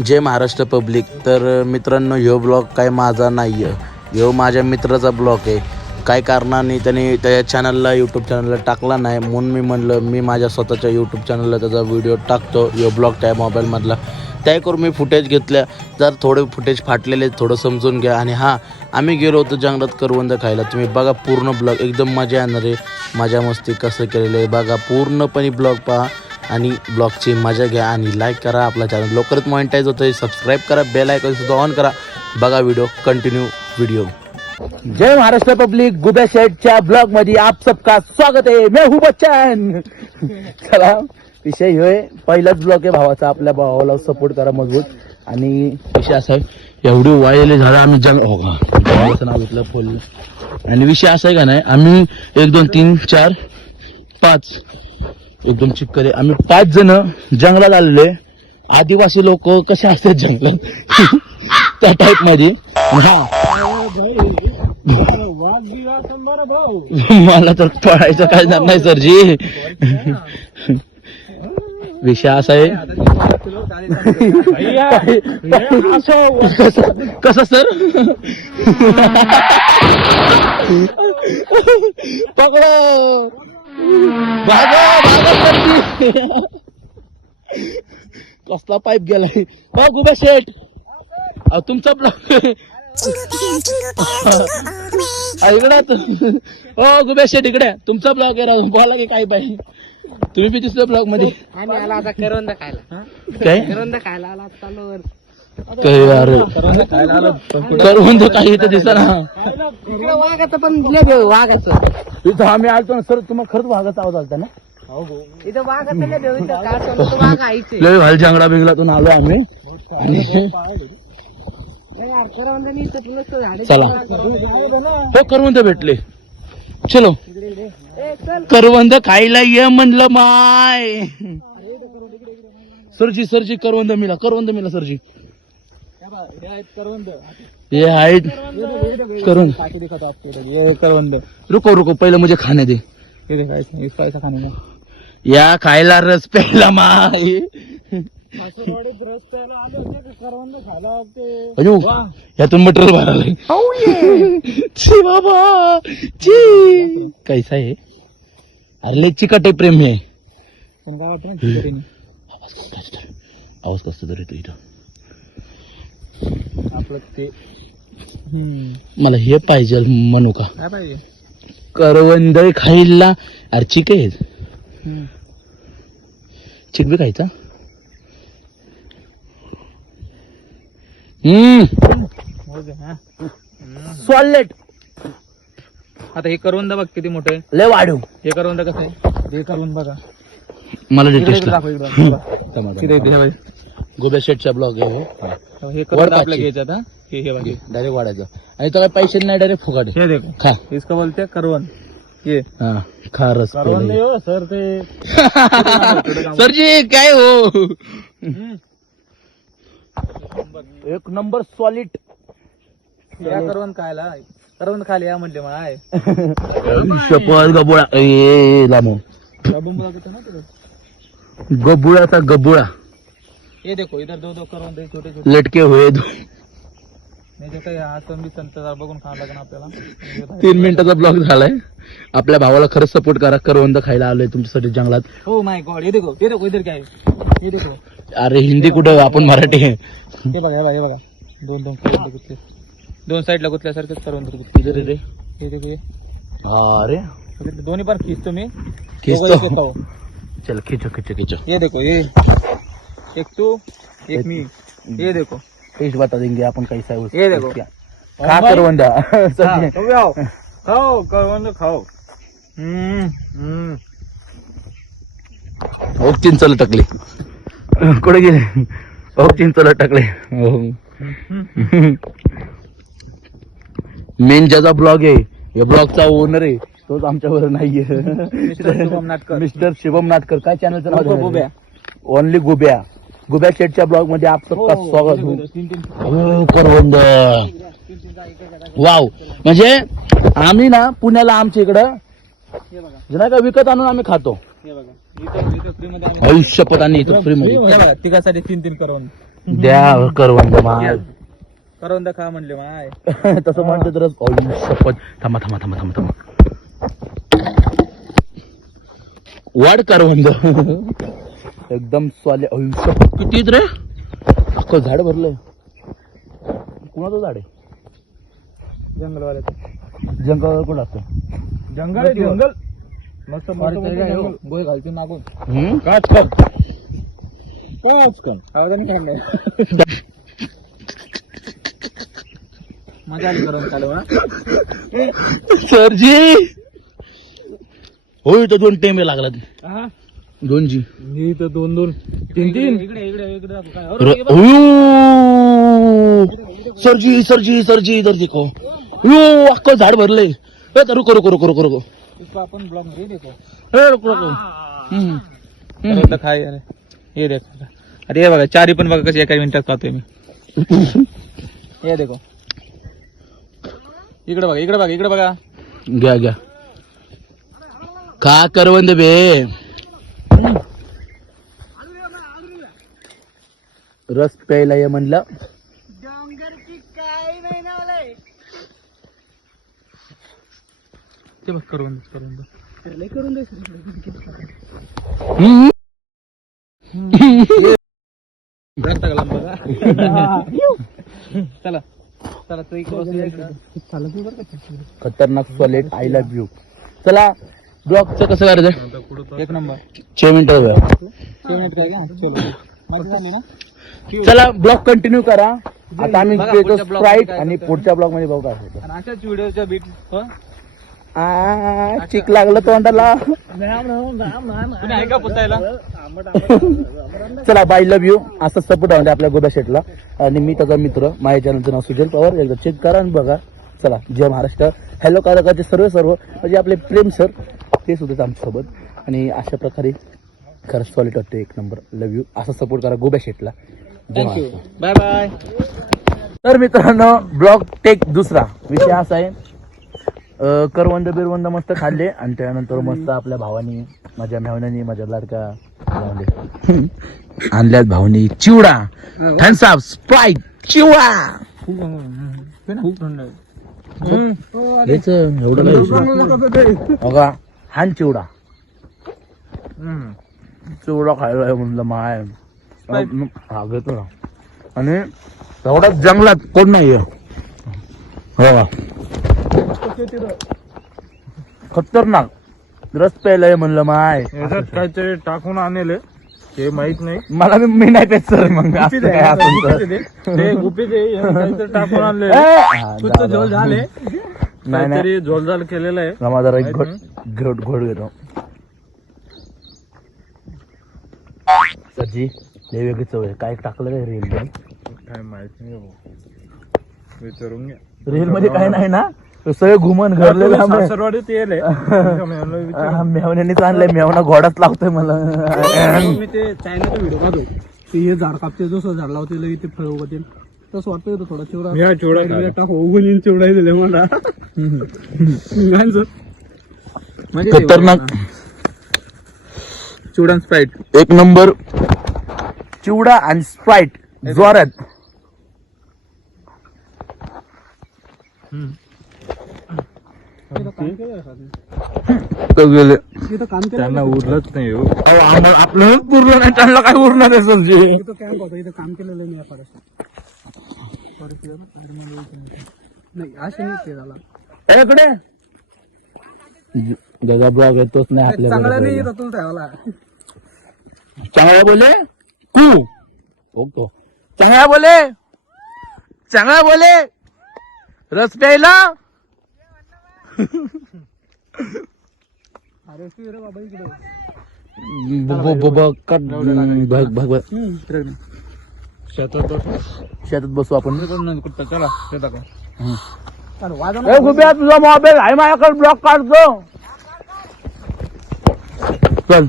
जय Maharashtra public. तर मित्रांनो ह्यो ब्लॉग काय माझा नाही आहे ह्यो माझ्या मित्राचा ब्लॉग आहे. काय कारणाने त्याने त्या चॅनलला यूट्यूब चॅनलला टाकला नाही म्हणून मी म्हणलं मी माझ्या स्वतःच्या यूट्यूब चॅनलला त्याचा व्हिडिओ टाकतो ह्यो ब्लॉग त्या मोबाईलमधला त्या करून मी फुटेज घेतल्या. जर थोडे फुटेज फाटलेले थोडं समजून घ्या. आणि हां आम्ही गेलो होतो जंगलात करवंद खायला. तुम्ही बघा पूर्ण ब्लॉग एकदम मजा येणार आहे. मजा मस्ती कसं केलेलं आहे. बघा पूर्णपणे ब्लॉग पहा. आणि ब्लॉगची मजा घ्या आणि लाईक करा. आपला चॅनल लवकरच मॉनिटाईज होतोय. सबस्क्राईब करा बेल आयकॉन सुद्धा ऑन करा. बघा व्हिडिओ कंटिन्यू व्हिडिओ जय महाराष्ट्र पब्लिक गुब्या शेटच्या ब्लॉगमध्ये आप सबका स्वागत आहे. मे हूं बच्चन. चला विषय ह्यो पहिलाच ब्लॉग आहे भावाचा. आपल्या भावाला सपोर्ट करा मजबूत. आणि विषय असा आहे एवढी वाळलेली झाडं आम्ही जंग हो का? जंगलाचं नाव घेतलं फुल. आणि विषय असा आहे का नाही आम्ही एक दोन तीन चार पाच एकदम चिक्कर आहे आम्ही पाच जण जंगलात आलेले आदिवासी लोक कसे असतात जंगलात? त्या टाईपमध्ये. मला तर पळायचं काय जात नाही सरजी. विषय असा आहे. कसं- सर? पकडो. भागा भागा कसला पाईप गेलाय? बघ उभा शेट अहो, तुमचा ब्लॉक इकडे हो गुबे शेट इकडे. तुमचा ब्लॉग आहे राहून बोला की काय पाहिजे. तुम्ही बी दिसलो ब्लॉगमध्ये. आम्ही आला आता करवंद खायला. काय? करवंद खायला आला चालू करवंद काही इथं दिसत ना इकडे वाघाचं पण लय वाघाचं इथं आम्ही आलतो ना सर तुम्हाला खरंच भागाचा आवाज आलता ना? इथं वाघाचं तो वाघ आईचे. लय भाल जांगडा बिंगलातून आलो आम्ही. यार नाही इथं झाडे चला. हो करवंद भेटले. चलो ए, चल. करवंद खायला ये म्हणलं माय. सरजी सरजी करवंद मिला करवंद मिला सरजी. ये करवंद रुको रुको पहिलं मुझे खाने दे. या खायला रस प्यायला अयो यातून मटेरियल भरायला छी बाबा छी कैसा आहे? अरे लय चिकट आहे प्रेम हे. आवाज कसं तरी येतो इथं. आपलं ते. मला हे पाहिजे म्हणू का? काय पाहिजे? करवंद खायला अरे चिक आहे चिक बी खायचा? हम्म. सॉलेट आता हे करवंद बघ किती मोठं आहे. लय वाढव हे. करवंद कसं आहे. हे करवंद बघा. मला दाखव इकडे. बघा. किती आहे ते हे बघ. गोब्या शेटचा ब्लॉग आहे हे करवंद वर आपल्या पाचशे. घ्यायचं आता हे हे बघ डायरेक्ट वाढायचं. आणि तो काय पैसे नाही डायरेक्ट फुकाट. हे देखो. खा. इसका बोलते करवंद ये. हा खा रस करवंद पेले. हो सर ते सरजी काय हो? एक नंबर सॉलिड या करवंद खायला. करवंद खायला या म्हणले मला आहे शपथ गबुळा. ए ना तिकडे. गबुळाचा गबुळा. ये देखो इधर दो दो करवंद आहे, छोटे छोटे लटके होय दो. नाही ते काही हा सण जरा बघून खावं लागेल आपल्याला तीन मिनिटाचा ब्लॉग झालाय आपल्या भावाला खरंच सपोर्ट करा करवंद खायला आलोय तुमच्यासाठी जंगलात. हो माय गॉड ये देखो ये देखो इधर क्या है? ये देखो। अरे हिंदी कुठं आपण मराठी आहे. हे बघा हे बघा हे बघा. दोन दोन करवंद गुतले. दोन साईडला गुतल्यासारखेच करवंद गुतले. इधर रे हे देखो अरे. बघितलं? दोन्ही पण खिचतो मी खिचतो. दोघं खाऊ. चल खिचो खिचो खिचो. ये देखो ये एक तू एक मी. ये देखो. टेस्ट बता देंगे अपन कैसा है उसका ये देखो। क्या? खा करवंदा. हाँ, सच खाओ. आओ. खाओ करवंद खाओ. हम्म हम्म. ओक चिंचला टाकले. कुठे गेले? ओक चिंचला टाकले. मेन ज्याचा ब्लॉग आहे या ब्लॉगचा ओनर आहे तोच आमच्यावर नाहीये. मिस्टर शुभम नाटकर. मिस्टर शिवम नाटकर. काय चॅनलचं नाव गुब्या. ओनली गुब्या. गुब्या शेटच्या ब्लॉगमध्ये आप सबका हो, स्वागत हो, हो. करवंद. वाव. म्हणजे आम्ही ना पुण्याला आमच्या इकडं हे बघा. जे नाही का विकत आणून आम्ही खातो. हे बघा. इथं इथं फ्री मध्ये आम्ही आयुष्यपत आणि इथं फ्री मध्ये हे बघा, तिघासाठी तीन तीन करवंद. द्या करवंद माय. करवंद खा म्हणले माय. तसं म्हणते तर शपथ थांबा थांबा थांबा थांबा थांबा. वाढ करवंद. एकदम स्वाले आयुष्य किती रे? अख्खं झाड भरलंय. कुणाचं झाड आहे? जंगलवाले जंगल कुठं असतं? जंगल जंगल. मस्त गोय घालतो नागून हम्म? काच कर काच कर आवाजाने काढलं मजा आली करून चालू हा. सरजी! होय तर दोन टेंबे लागलात हा. दोन जी मी तर दोन दोन तीन तीन इकडे इकडे इकडे दाखव काय? र- अयो! सरजी सरजी सरजी इधर देखो यो अख्खं झाड ए, तर रुको रुको रुको रुको रुको. इसको अपन ब्लॉगमध्ये देखो ए, रुको रुको. हम्म. अरे हे देख अरे हे बघा चारी पण बघा कशी एका मिनिटात खातोय मी. हे देखो. इकडे बघा इकडे बघा इकडे बघा. घ्या घ्या. का करवंद बे. रस प्यायला ये म्हणलं. ते बघ करवंद करवंद हम्म. रस्ता का लांब बघा चला चला तू इकडे खतरनाक सॉलिड आय लव्ह यू चला ब्लॉगचं कसं करायचं? एक नंबर. छे मिनिटं चलो. ब्लॉग कंटिन्यू करा. आता आम्ही स्प्राईट आणि. पुढच्या ब्लॉगमध्ये बघू काय होतं. अशाच व्हिडिओच्या बीट आ, चिक लागलं तोंडाला. चला बाय लव्ह यू असं सपोर्ट आहे आपल्या गोदा शेटला. आणि मी त्याचा मित्र माझ्या चॅनलचं नाव सुजल पवार. एकदा चेक करा आणि बघा. चला जय महाराष्ट्र. हॅलो कारकाचे सर्व सर्व. म्हणजे आपले प्रेम सर ते सुद्धा आमच्यासोबत. आणि अशा प्रकारे खरंच सॉलिड वाटते एक नंबर लव्ह यू असं सपोर्ट करा. गोब्या शेटला थँक्यू बाय बाय तर मित्रांनो ब्लॉग टेक दुसरा विषय असा आहे. करवंद बिरवंद मस्त खाल्ले आणि त्यानंतर मस्त आपल्या भावानी माझ्या मेहण्यानी माझ्या लाडका आणल्यात भावनी चिवडा. थन्सअप स्प्राईट चिवडा. खूप थंड एवढं नाही. हान चिवडा चिवडा खायला आहे म्हणलं माय हा घेतो ना आणि एवढा जंगलात कोण नाही हो खतरनाक रस प्यायला म्हणलं माय याच्यात काहीतरी टाकून आणले हे माहीत नाही मला मी- नाही पेत सर मग असं काय. ते गुपित हे टाकून आणले. झाले नाही नाही. केलेलं आहे. जरा एक घोट घोट घोट घेतो. सरजी लय वेगळी चव आहे. काय टाकलं काय रील मध्ये? काय माहीत नाही विचारून घ्या. रील मध्ये काय नाही ना? तो सगळं घुमन घरलेलं आम्ही- सासरवाडीत येईल हा, मेवण्यानीच आणलंय. मेवना घोडाच लागतोय मला. मी ते चायनाचा व्हिडिओ पाहतोय. ते हे झाड कापते जसं झाड लावते लगे ते फळ उगवते तसं वाटतं होतं थोडा. चिवडा टाकू येईन चिवडा दिले मला. गांजर. खतरनाक. चुडन स्प्राईट. एक नंबर. चिवडा आणि स्प्राईट. जोरात. तिथं काम केलं का ते? तो गेले. तिथं काम केलं त्यांना उरलंच नाही हो. अहो, आपलं पुरलं नाही त्यांना काय उरणार आहे कॅम्प होता इथं काम केलेलं आहे मी या फॉरेस्ट नाही असे नाही ते झाला इकडे गजा ब्लॉग येतोच नाही आपल्या चांगला नाही तुला बोले कू. ओके चांगला बोले चांगला बोले रस प्यायला? अरे तू रे बाबा इकडे. ब- शेतात शेतात बसू आपण. कुठं चला शेतात गुब्या तुझा मोबाईल आहे माझ्याकडे ब्लॉक काढतो. चल.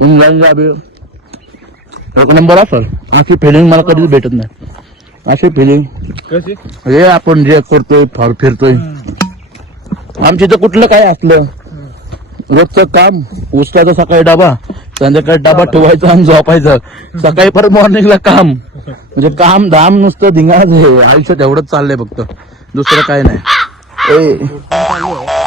इंग्लंड जाबे एक नंबर असल अशी फिलिंग मला कधीच भेटत नाही. अशी फिलिंग कशी? हे आपण जे करतोय फार फिरतोय. आमच्या इथं कुठलं काय असलं. रोजचं काम उचलायचं सकाळी डबा संध्याकाळी डबा ठेवायचा आणि झोपायचं. सकाळी परत मॉर्निंगला काम. म्हणजे काम धाम नुसतं धिंगाच हे आयुष्य तेवढंच चाललंय फक्त. दुसरं काय नाही. ए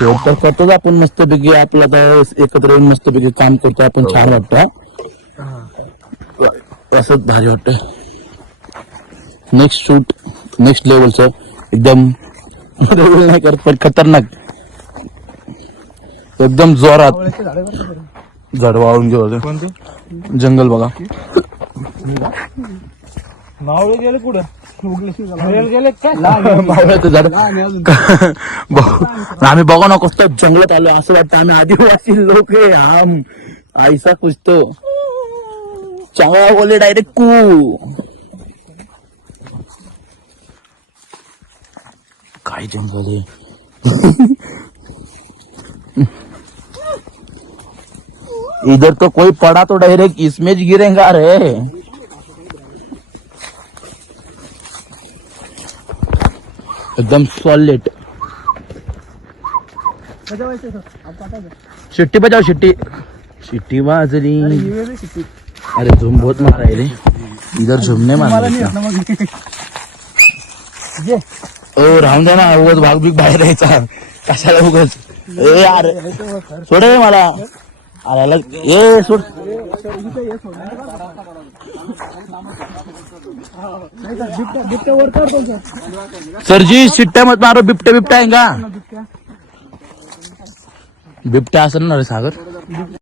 तर करतोच आपण मस्तपैकी आपलं आता एकत्र येऊन मस्तपैकी काम करतो. आपण छान वाटतं असंच भारी वाटतं. नेक्स्ट शूट नेक्स्ट लेवलचं एकदम. लेवल नाही करत पण खतरनाक. एकदम जोरात. झाड वाळून घेऊ कोणते? जंगल बघा. मावळे गेले कुठं? गेले आम्ही बघा ना कसं जंगलात आलो असं वाटतं आम्ही आदिवासी लोक आहे. हम ऐसा कुछ तो चांगला बोले डायरेक्ट कू. काय जंगल आहे? इधर तो कोई पड़ा तो डायरेक्ट इसमें गिरेगा अरे एकदम सॉलिड शिट्टी बजाओ शिट्टी। शिट्टी वाजली अरे झुम बहुत मारा रे। इधर झुमने मारा ओ राहून दे ना उगाच भाग बिग बाहेर यायचा कशाला उगाच ए यार सोड मला। आला ए सोड. सर जी शिट्ट्या मत मारो बिबट्या बिबट्या आहे का? बिबट्या असेल ना रे सागर?